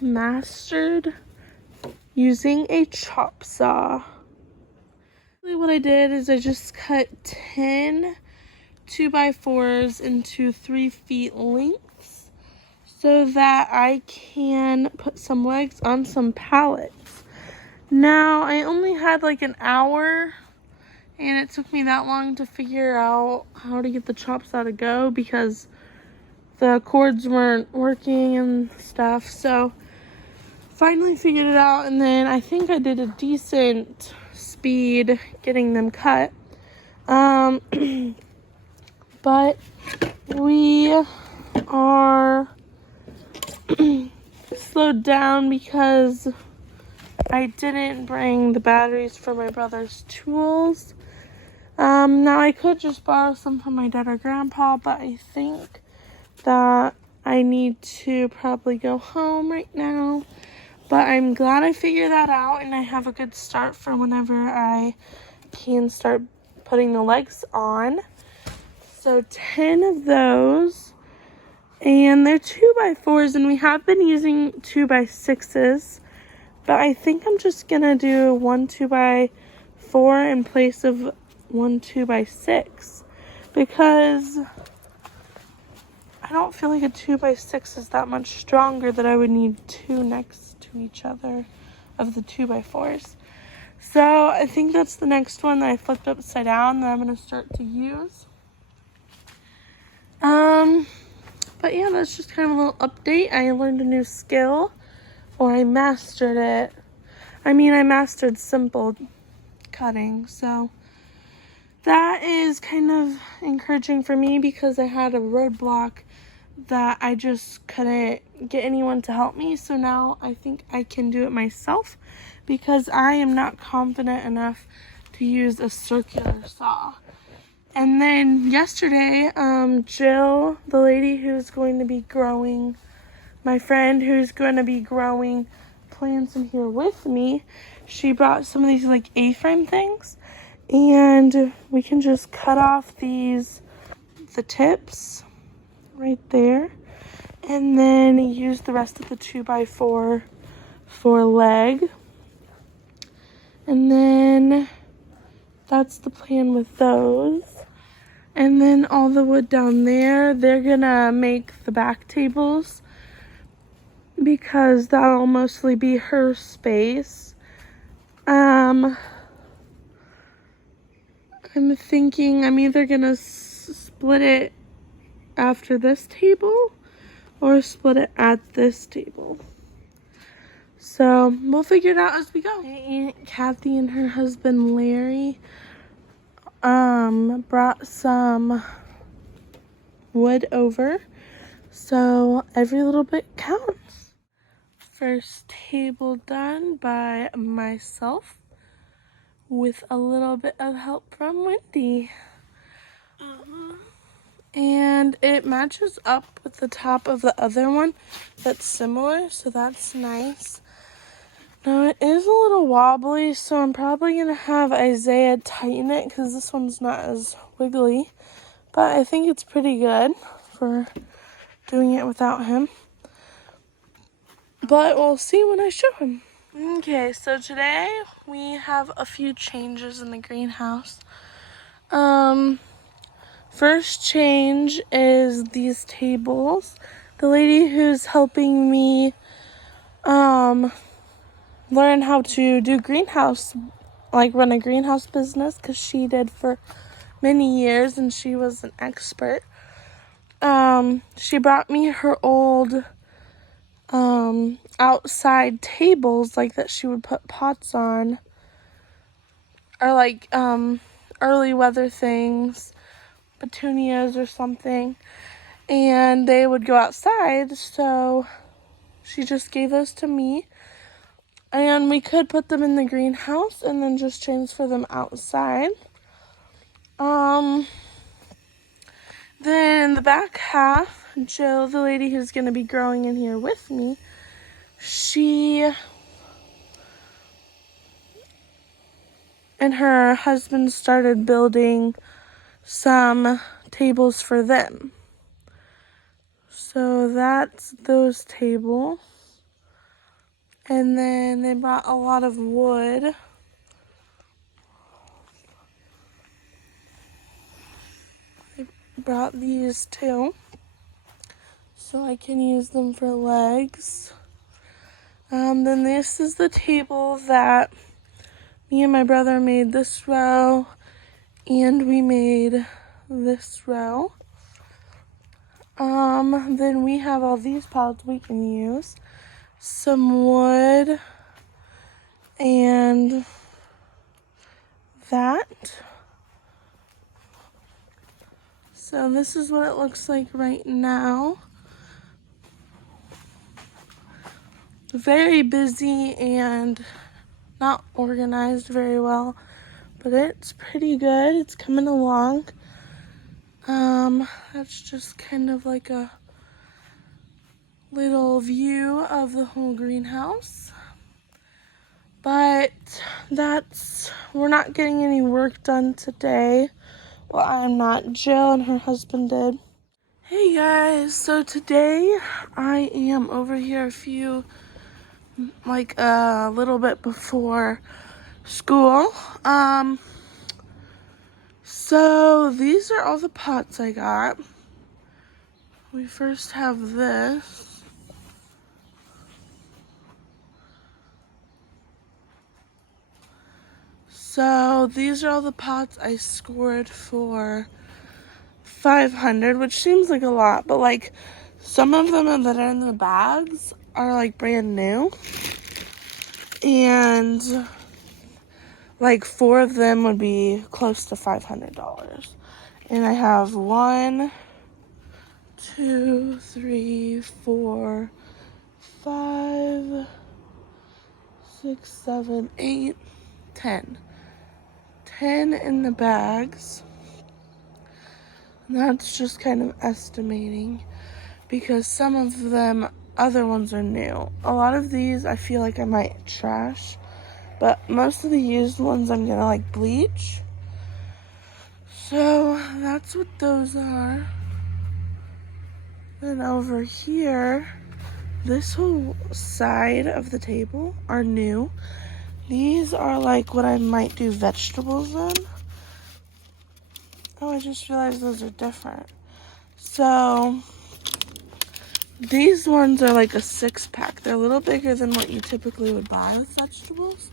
have mastered using a chop saw. What I did is I just cut 10 2x4s into 3 feet lengths so that I can put some legs on some pallets. Now, I only had like an hour, and it took me that long to figure out how to get the chop saw to go because the cords weren't working and stuff. So finally figured it out, and then I think I did a decent speed getting them cut. But we are slowed down because I didn't bring the batteries for my brother's tools. Now I could just borrow some from my dad or grandpa, but I think that I need to probably go home right now. But I'm glad I figured that out, and I have a good start for whenever I can start putting the legs on. So 10 of those, and they're 2x4s, and we have been using 2x6s, but I think I'm just gonna do 1 2x4 in place of 1 2x6 because I don't feel like a 2x6 is that much stronger that I would need 2 next to each other of the 2x4s. So I think that's the next one that I flipped upside down that I'm gonna start to use. But yeah, that's just kind of a little update. I learned a new skill, or I mastered it. I mastered simple cutting, so that is kind of encouraging for me because I had a roadblock that I just couldn't get anyone to help me. So now I think I can do it myself because I am not confident enough to use a circular saw. And then yesterday, Jill, the lady who's going to be growing, my friend who's going to be growing plants in here with me, she brought some of these like A-frame things, and we can just cut off the tips right there, and then use the rest of the 2x4 for leg. And then that's the plan with those. And then all the wood down there, they're gonna make the back tables because that'll mostly be her space. I'm thinking I'm either gonna split it after this table or split it at this table. So we'll figure it out as we go. Aunt Kathy and her husband Larry brought some wood over, so every little bit counts. First table done by myself with a little bit of help from Wendy. And it matches up with the top of the other one that's similar, so that's nice. Now it is a little wobbly, so I'm probably going to have Isaiah tighten it because this one's not as wiggly. But I think it's pretty good for doing it without him. But we'll see when I show him. Okay, so today we have a few changes in the greenhouse. First change is these tables. The lady who's helping me learn how to do greenhouse, like run a greenhouse business, because she did for many years and she was an expert. She brought me her old outside tables like that she would put pots on, or like early weather things, petunias or something, and they would go outside, so she just gave those to me. And we could put them in the greenhouse and then just transfer them outside. Then the back half, Jill, the lady who's going to be growing in here with me, she and her husband started building some tables for them. So that's those tables. And then they brought a lot of wood. They brought these too, so I can use them for legs. Then this is the table that me and my brother made this row, and we made this row. Then we have all these pots we can use. Some wood and that. So this is what it looks like right now. Very busy and not organized very well, but it's pretty good. It's coming along. That's just kind of like a little view of the whole greenhouse. But we're not getting any work done today. Well, I'm not. Jill and her husband did. Hey guys, so today I am over here a little bit before school. So these are all the pots I got. We first have this. So these are all the pots I scored for 500, which seems like a lot, but like some of them that are in the bags are like brand new. And like 4 of them would be close to $500. And I have 1, 2, 3, 4, 5, 6, 7, 8, 10. 10 in the bags. And that's just kind of estimating because some of them, other ones are new. A lot of these I feel like I might trash, but most of the used ones I'm gonna like bleach. So that's what those are. Then over here, this whole side of the table are new. These are like what I might do vegetables in. Oh, I just realized those are different. So these ones are like a 6-pack. They're a little bigger than what you typically would buy with vegetables,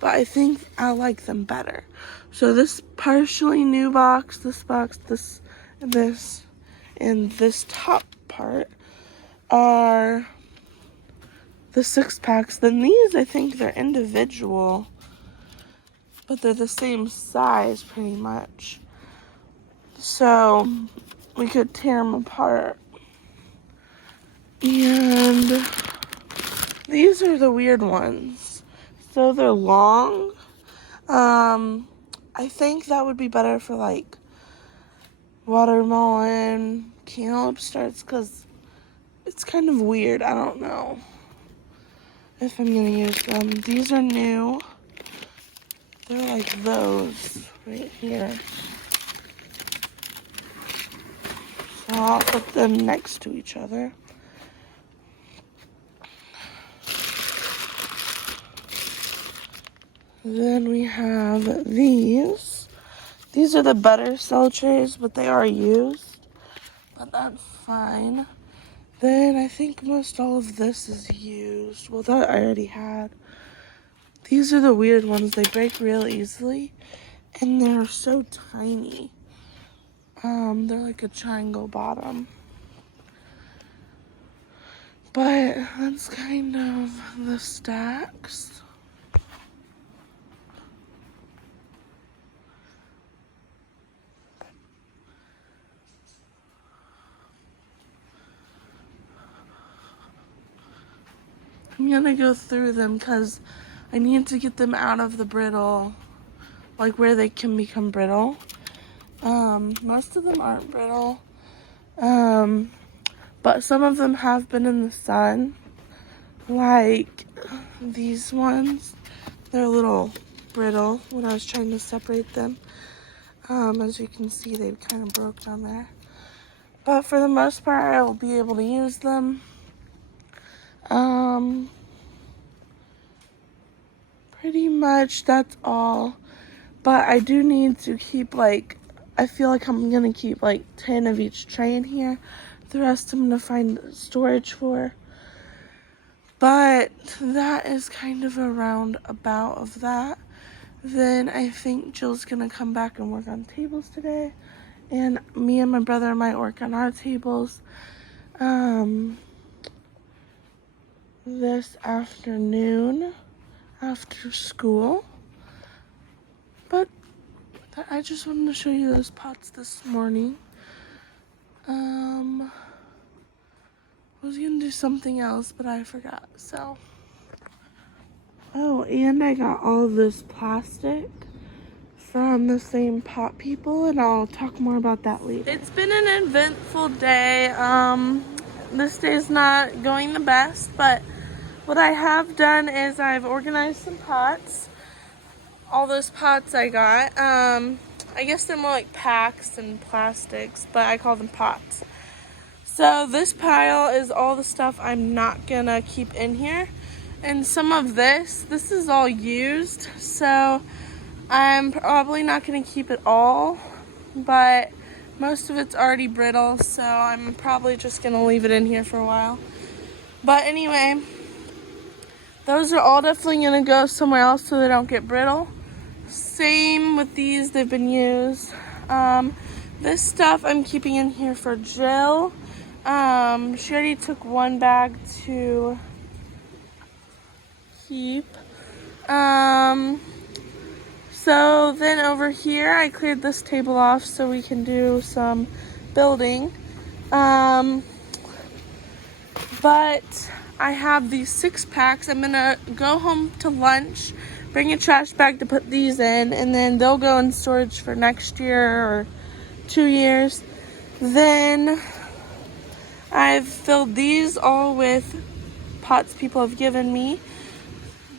but I think I like them better. So this partially new box, this, and this top part are the 6-packs. Then these, I think they're individual, but they're the same size pretty much. So we could tear them apart. And these are the weird ones. So they're long. I think that would be better for like watermelon, cantaloupe starts, because it's kind of weird. I don't know if I'm gonna use them. These are new. They're like those right here. So I'll put them next to each other. Then we have these. These are the better cell trays, but they are used. But that's fine. Then I think most all of this is used. Well, that I already had. These are the weird ones. They break real easily. And they're so tiny. They're like a triangle bottom. But that's kind of the stacks. I'm gonna go through them because I need to get them out of the brittle, like where they can become brittle. Most of them aren't brittle, but some of them have been in the sun, like these ones. They're a little brittle when I was trying to separate them. As you can see, they kind of broke down there. But for the most part, I will be able to use them. pretty much that's all. But I do need to keep like, I feel like I'm gonna keep like 10 of each tray in here. The rest I'm gonna find storage for. But that is kind of a roundabout of that. Then I think Jill's gonna come back and work on tables today. And me and my brother might work on our tables this afternoon after school. But I just wanted to show you those pots this morning. I was gonna do something else, but I forgot, so. Oh, and I got all of this plastic from the same pot people, and I'll talk more about that later. It's been an eventful day. This day's not going the best, but what I have done is I've organized some pots. All those pots I got. I guess they're more like packs and plastics, but I call them pots. So this pile is all the stuff I'm not gonna keep in here. And some of this is all used, so I'm probably not gonna keep it all, but most of it's already brittle, so I'm probably just gonna leave it in here for a while. But anyway, those are all definitely gonna go somewhere else so they don't get brittle. Same with these, they've been used. This stuff I'm keeping in here for Jill. She already took one bag to keep. So then over here, I cleared this table off so we can do some building. But I have these 6-packs. I'm gonna go home to lunch, bring a trash bag to put these in, and then they'll go in storage for next year or 2 years. Then I've filled these all with pots people have given me.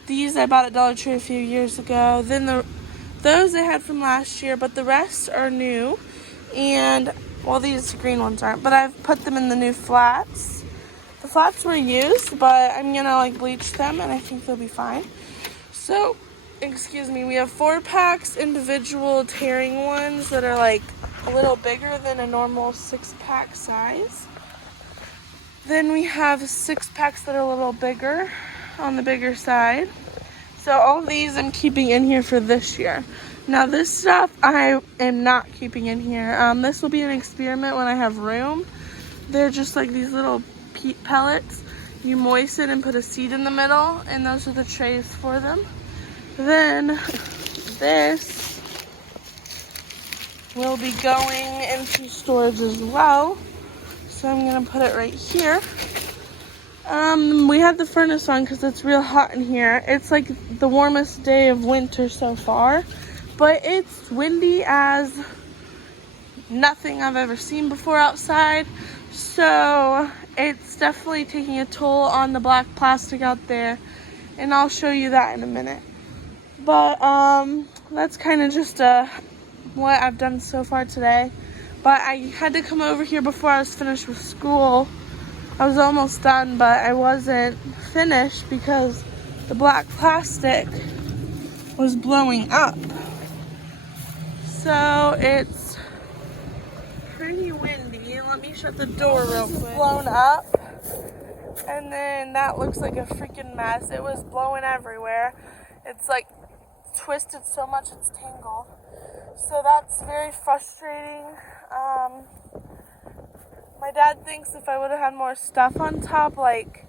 These I bought at Dollar Tree a few years ago. Then those I had from last year, but the rest are new. And, well, these green ones aren't, but I've put them in the new flats. The flats were used, but I'm gonna like bleach them and I think they'll be fine. So, excuse me, we have 4-packs, individual tearing ones that are like a little bigger than a normal 6-pack size. Then we have 6-packs that are a little bigger, on the bigger side. So all these I'm keeping in here for this year. Now this stuff I am not keeping in here. This will be an experiment when I have room. They're just like these little peat pellets. You moisten and put a seed in the middle, and those are the trays for them. Then this will be going into storage as well. So I'm gonna put it right here. We had the furnace on because it's real hot in here. It's like the warmest day of winter so far, but it's windy as nothing I've ever seen before outside. So it's definitely taking a toll on the black plastic out there, and I'll show you that in a minute. But that's kind of just what I've done so far today. But I had to come over here before I was finished with school. I was almost done, but I wasn't finished because the black plastic was blowing up. So it's pretty windy. Let me shut the door real quick. Blown up, and then that looks like a freaking mess. It was blowing everywhere. It's like twisted so much it's tangled. So that's very frustrating. My dad thinks if I would have had more stuff on top, like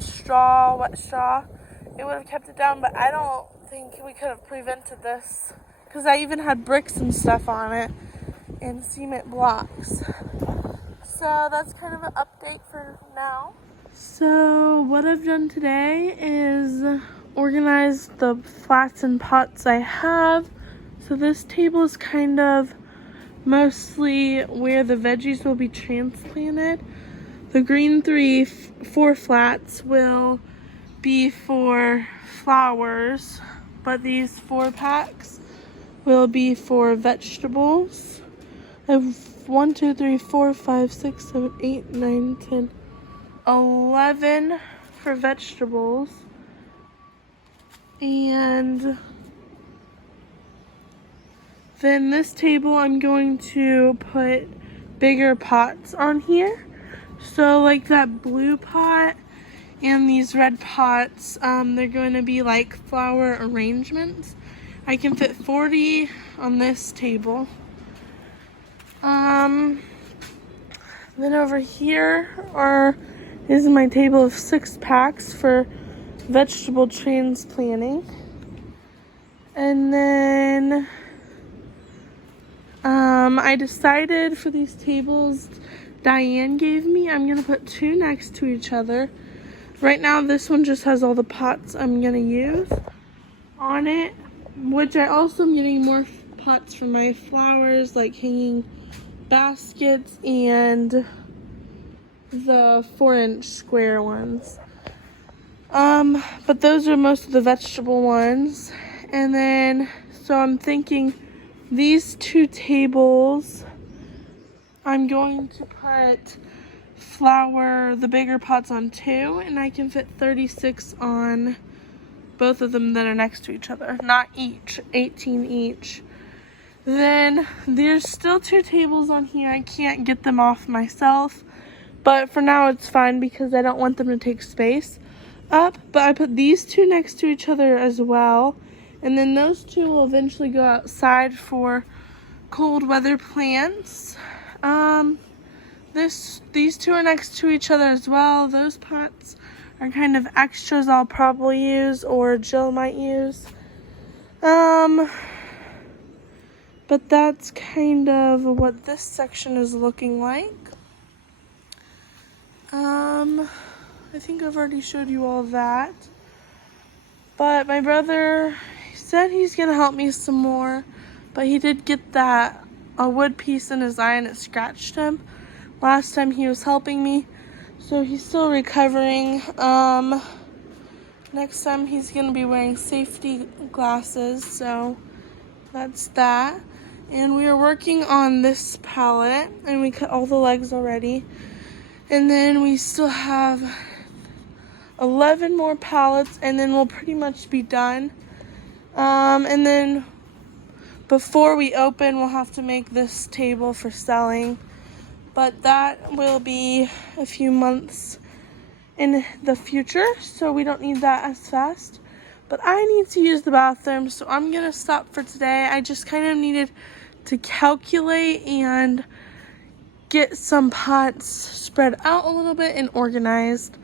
straw, wet straw, it would have kept it down, but I don't think we could have prevented this because I even had bricks and stuff on it and cement blocks. So that's kind of an update for now. So what I've done today is organize the flats and pots I have. So this table is kind of mostly where the veggies will be transplanted. The green 4 flats will be for flowers, but these 4-packs will be for vegetables. I have 1, 2, 3, 4, 5, 6, 7, 8, 9, 10, 11 for vegetables. And then this table, I'm going to put bigger pots on here. So like that blue pot and these red pots, they're going to be like flower arrangements. I can fit 40 on this table. Then over here is my table of 6 packs for vegetable transplanting. And then I decided for these tables Diane gave me, I'm going to put 2 next to each other. Right now this one just has all the pots I'm going to use on it, which I also am getting more pots for my flowers, like hanging baskets and the 4-inch square ones. But those are most of the vegetable ones. And then, so I'm thinking these 2 tables, I'm going to put the bigger pots on 2, and I can fit 36 on both of them that are next to each other. Not each, 18 each. Then there's still 2 tables on here. I can't get them off myself, but for now it's fine because I don't want them to take space up. But I put these 2 next to each other as well, and then those 2 will eventually go outside for cold weather plants. These 2 are next to each other as well. Those pots are kind of extras I'll probably use, or Jill might use. But that's kind of what this section is looking like. I think I've already showed you all that. But my brother said he's gonna help me some more, but he did get a wood piece in his eye and it scratched him last time he was helping me. So he's still recovering. Next time he's gonna be wearing safety glasses, so that's that. And we are working on this pallet, and we cut all the legs already. And then we still have 11 more pallets, and then we'll pretty much be done. And then before we open, we'll have to make this table for selling. But that will be a few months in the future, so we don't need that as fast. But I need to use the bathroom, so I'm gonna stop for today. I just kind of needed to calculate and get some pots spread out a little bit and organized,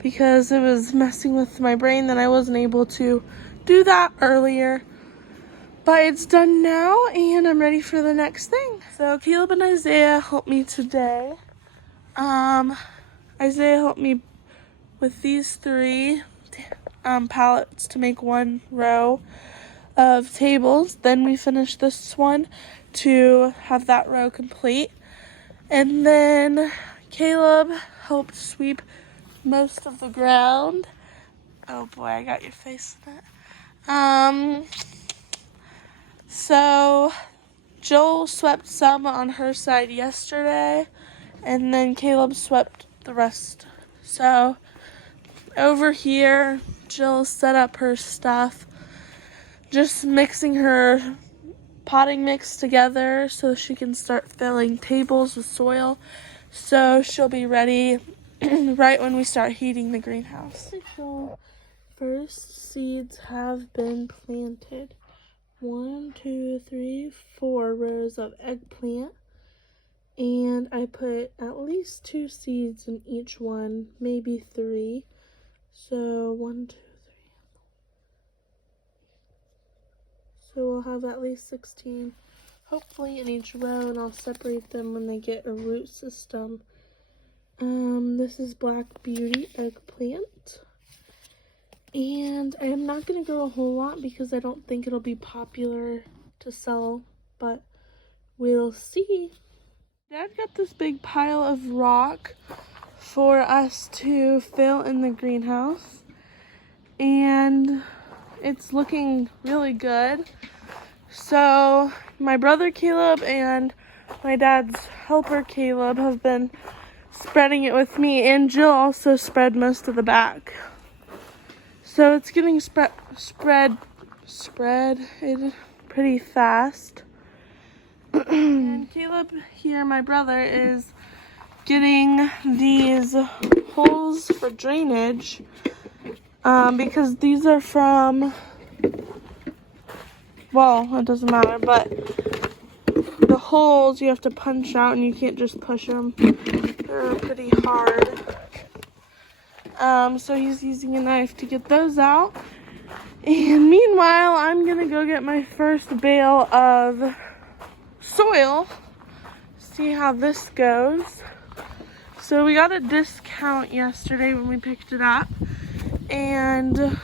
because it was messing with my brain that I wasn't able to do that earlier. But it's done now, and I'm ready for the next thing. So Caleb and Isaiah helped me today. Isaiah helped me with these 3 pallets to make 1 row of tables. Then we finished this one to have that row complete. And then Caleb helped sweep most of the ground. Oh boy, I got your face in it. So Joel swept some on her side yesterday, and then Caleb swept the rest. So over here, Jill set up her stuff, just mixing her potting mix together so she can start filling tables with soil, so she'll be ready right when we start heating the greenhouse. First seeds have been planted. 1, 2, 3, 4 rows of eggplant, and I put at least 2 seeds in each one, maybe 3. So 1, 2, 3. So we'll have at least 16, hopefully, in each row, and I'll separate them when they get a root system. This is Black Beauty eggplant. And I am not going to grow a whole lot because I don't think it'll be popular to sell, but we'll see. Dad got this big pile of rock for us to fill in the greenhouse, and it's looking really good. So my brother Caleb and my dad's helper Caleb have been spreading it with me, and Jill also spread most of the back. So it's getting spread pretty fast. And Caleb here, my brother, is getting these holes for drainage because these are from, well, it doesn't matter, but the holes you have to punch out and you can't just push them. They're pretty hard. So he's using a knife to get those out. And meanwhile, I'm gonna go get my first bale of soil, see how this goes. So we got a discount yesterday when we picked it up, and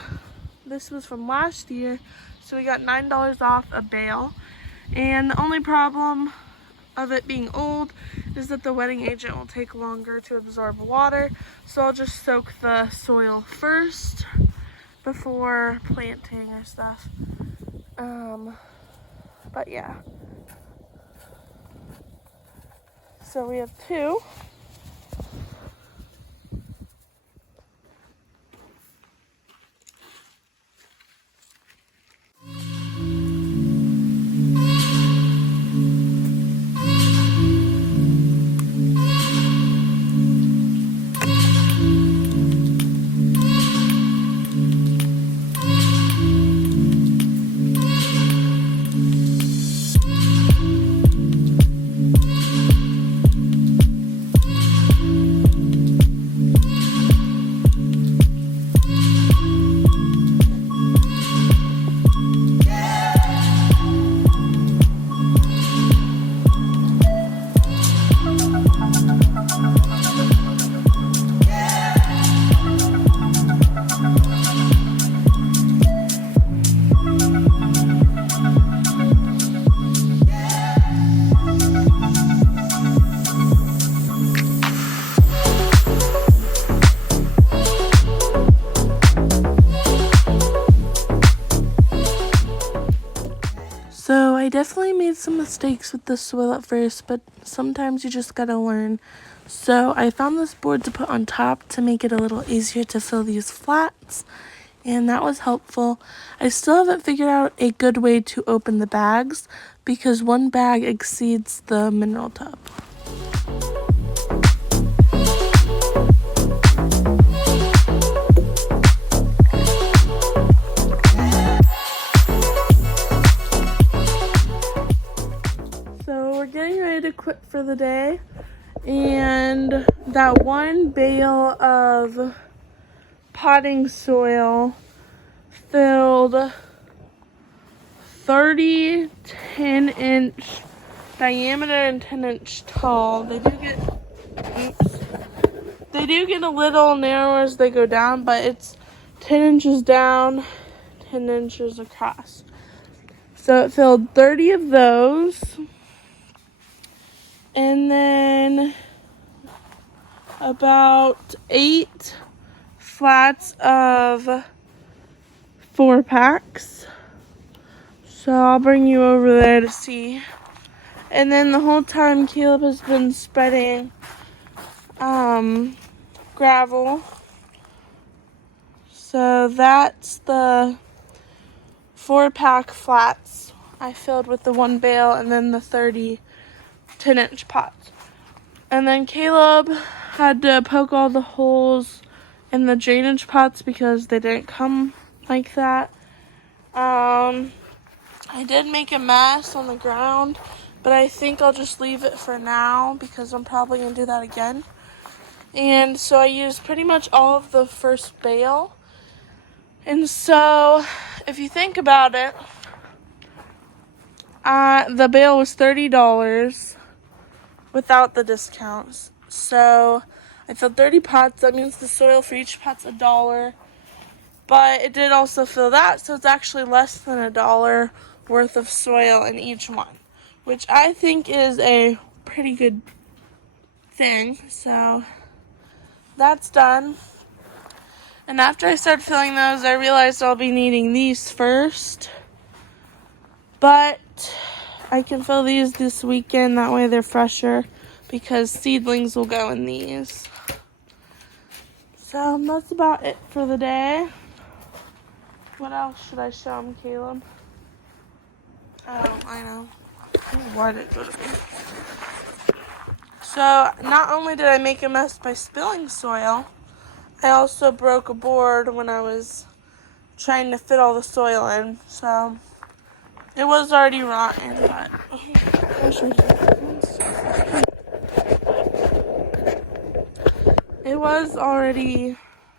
this was from last year, so we got $9 off a bale. And the only problem of it being old is that the wetting agent will take longer to absorb water, so I'll just soak the soil first before planting or stuff. But yeah, so we have two. So I definitely made some mistakes with the soil at first, but sometimes you just gotta learn. So I found this board to put on top to make it a little easier to fill these flats, and that was helpful. I still haven't figured out a good way to open the bags because one bag exceeds the mineral tub. We're getting ready to quit for the day, and that one bale of potting soil filled 30 10-inch diameter and 10-inch tall. They do get a little narrower as they go down, but it's 10 inches down, 10 inches across. So it filled 30 of those. And then about 8 flats of 4-packs. So I'll bring you over there to see. And then the whole time Caleb has been spreading gravel. So that's the 4-pack flats I filled with the one bale, and then the 30 10-inch pots. And then Caleb had to poke all the holes in the drainage pots because they didn't come like that. I did make a mess on the ground, but I think I'll just leave it for now because I'm probably going to do that again. And so I used pretty much all of the first bale. And so if you think about it, the bale was $30 without the discounts. So I filled 30 pots. That means the soil for each pot's $1. But it did also fill that, so it's actually less than $1 worth of soil in each one, which I think is a pretty good thing. So that's done. And after I started filling those, I realized I'll be needing these first. But I can fill these this weekend, that way they're fresher, because seedlings will go in these. So that's about it for the day. What else should I show him, Caleb? Oh, I know. Why did it go to me? So, not only did I make a mess by spilling soil, I also broke a board when I was trying to fit all the soil in. So, it was already rotten, but it was already,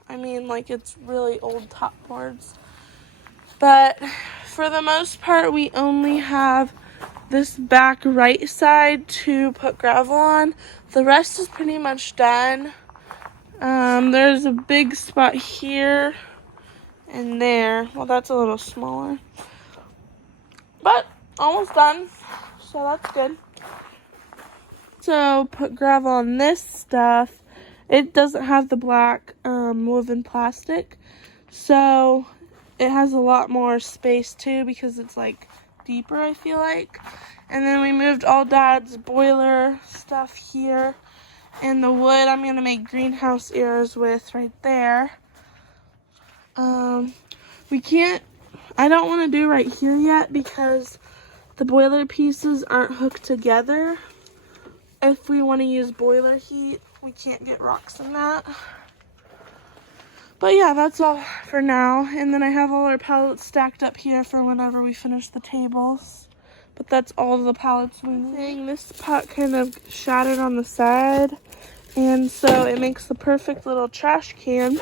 like it's really old top boards. But for the most part, we only have this back right side to put gravel on. The rest is pretty much done. There's a big spot here and there. Well, that's a little smaller. But almost done, so that's good. So put gravel on this stuff. It doesn't have the black woven plastic, so it has a lot more space too because it's like deeper, I feel like. And then we moved all Dad's boiler stuff here, and the wood I'm gonna make greenhouse ears with right there. I don't want to do right here yet because the boiler pieces aren't hooked together. If we want to use boiler heat, we can't get rocks in that. But yeah, that's all for now. And then I have all our pallets stacked up here for whenever we finish the tables. But that's all the pallets we need. This pot kind of shattered on the side, and so it makes the perfect little trash can.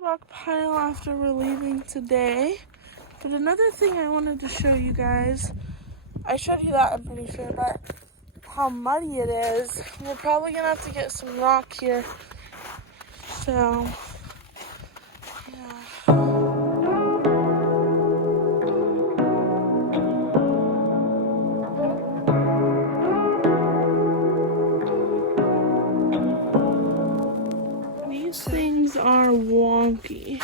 Rock pile after we're leaving today. But another thing I wanted to show you guys, I showed you that, I'm pretty sure, but how muddy it is. We're probably gonna have to get some rock here. So, yeah. These things are wonky.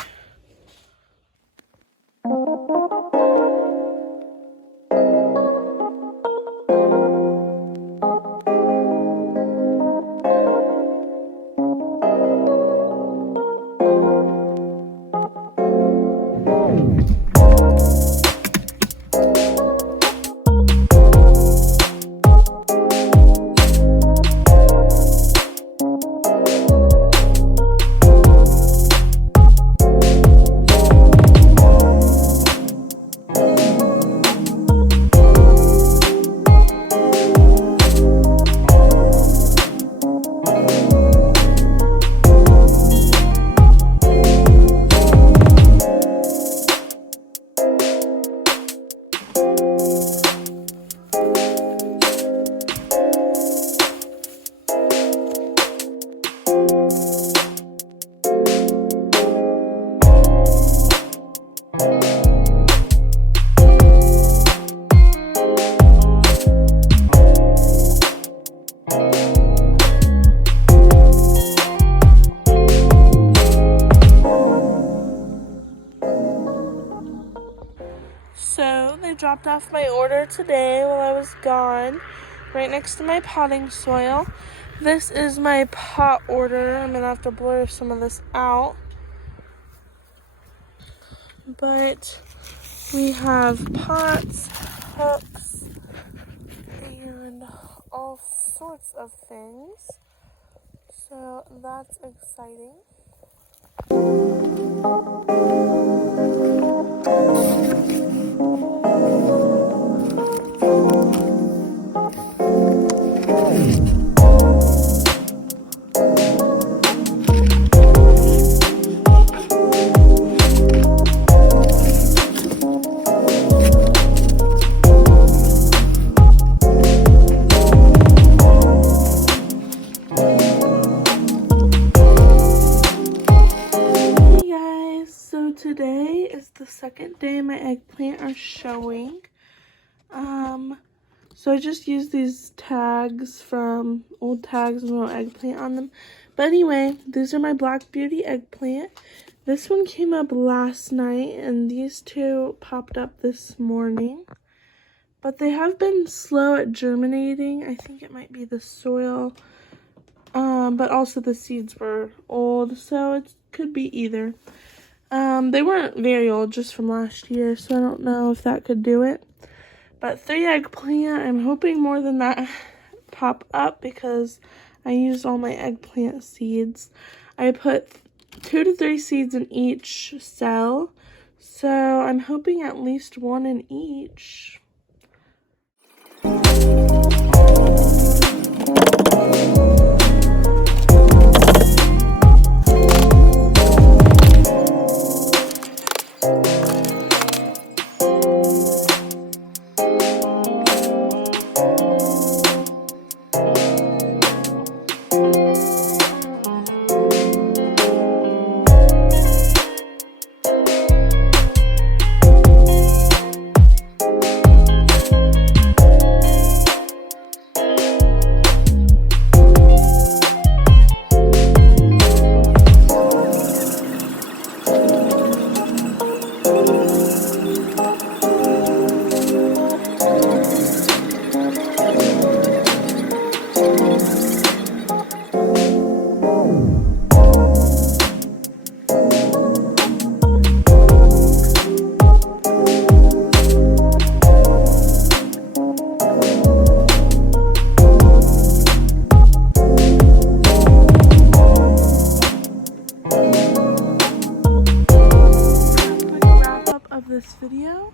So they dropped off my order today while I was gone, right next to my potting soil. This is my pot order. I'm gonna have to blur some of this out. But we have pots, hooks, and all sorts of things. So that's exciting. Today is the second day my eggplant are showing. So I just used these tags from old tags with a little eggplant on them. But anyway, these are my Black Beauty eggplant. This one came up last night and these two popped up this morning. But they have been slow at germinating. I think it might be the soil But also the seeds were old, so it could be either. They weren't very old, just from last year, so I don't know if that could do it. But 3 eggplant, I'm hoping more than that pop up because I used all my eggplant seeds. I put 2 to 3 seeds in each cell, so I'm hoping at least 1 in each. This video,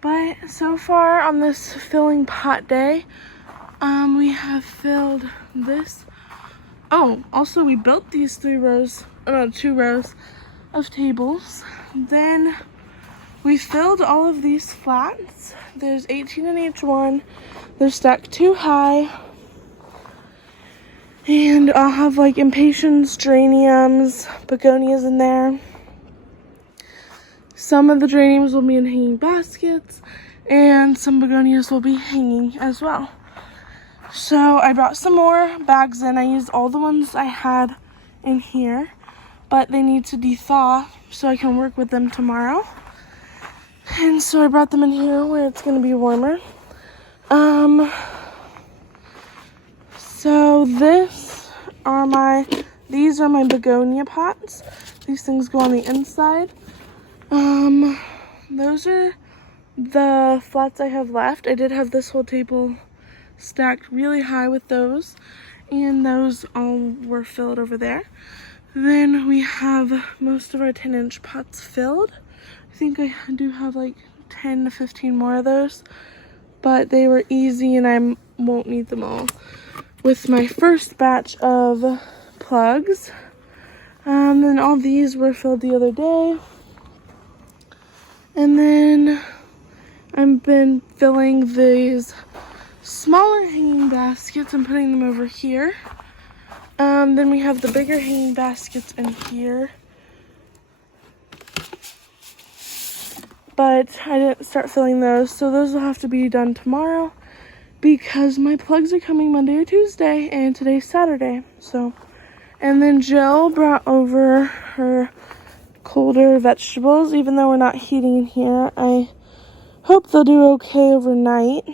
but so far on this filling pot day, we have filled this. Oh, also we built these 2 rows of tables. Then we filled all of these flats. There's 18 in each one. They're stacked 2 high, and I'll have like impatiens, geraniums, begonias in there. Some of the geraniums will be in hanging baskets, and some begonias will be hanging as well. So I brought some more bags in. I used all the ones I had in here, but they need to de-thaw so I can work with them tomorrow. And so I brought them in here where it's going to be warmer. So these are my begonia pots. These things go on the inside. Those are the flats I have left. I did have this whole table stacked really high with those, and those all were filled over there. Then we have most of our 10-inch pots filled. I think I do have like 10 to 15 more of those, but they were easy and I won't need them all. With my first batch of plugs, then all these were filled the other day. And then I've been filling these smaller hanging baskets and putting them over here. Then we have the bigger hanging baskets in here. But I didn't start filling those, so those will have to be done tomorrow because my plugs are coming Monday or Tuesday, and today's Saturday. So, and then Jill brought over her colder vegetables. Even though we're not heating in here, I hope they'll do okay overnight.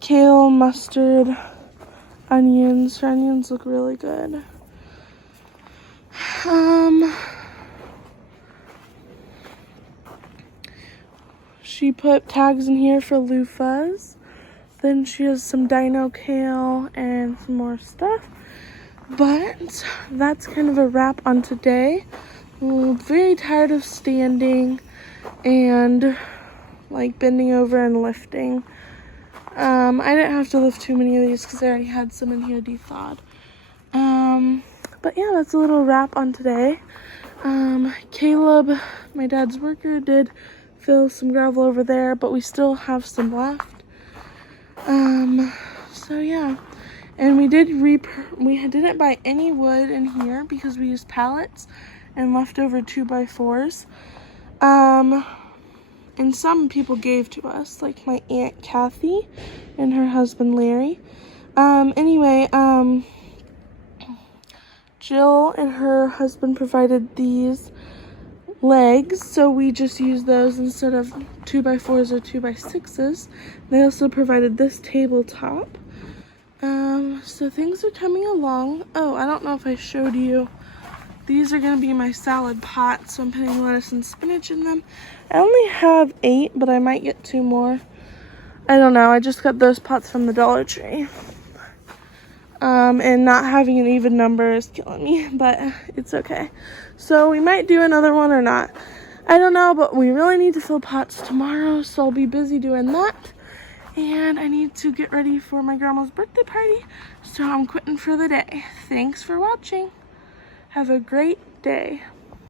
Kale, mustard, onions. Her onions look really good. She put tags in here for loofahs. Then she has some dino kale and some more stuff. But that's kind of a wrap on today. I'm very tired of standing and like bending over and lifting. I didn't have to lift too many of these because I already had some in here de-thawed. But yeah, that's a little wrap on today. Caleb, my dad's worker, did fill some gravel over there, but we still have some left. So yeah. And we didn't buy any wood in here because we used pallets and leftover 2x4s. And some people gave to us, like my Aunt Kathy and her husband Larry. Anyway, Jill and her husband provided these legs, so we just used those instead of 2x4s or 2x6s. They also provided this tabletop. So things are coming along. Oh, I don't know if I showed you. These are gonna be my salad pots, so I'm putting lettuce and spinach in them. I only have 8, but I might get 2 more. I don't know, I just got those pots from the Dollar Tree. And not having an even number is killing me, but it's okay. So we might do another one or not. I don't know, but we really need to fill pots tomorrow, so I'll be busy doing that. And I need to get ready for my grandma's birthday party, so I'm quitting for the day. Thanks for watching. Have a great day.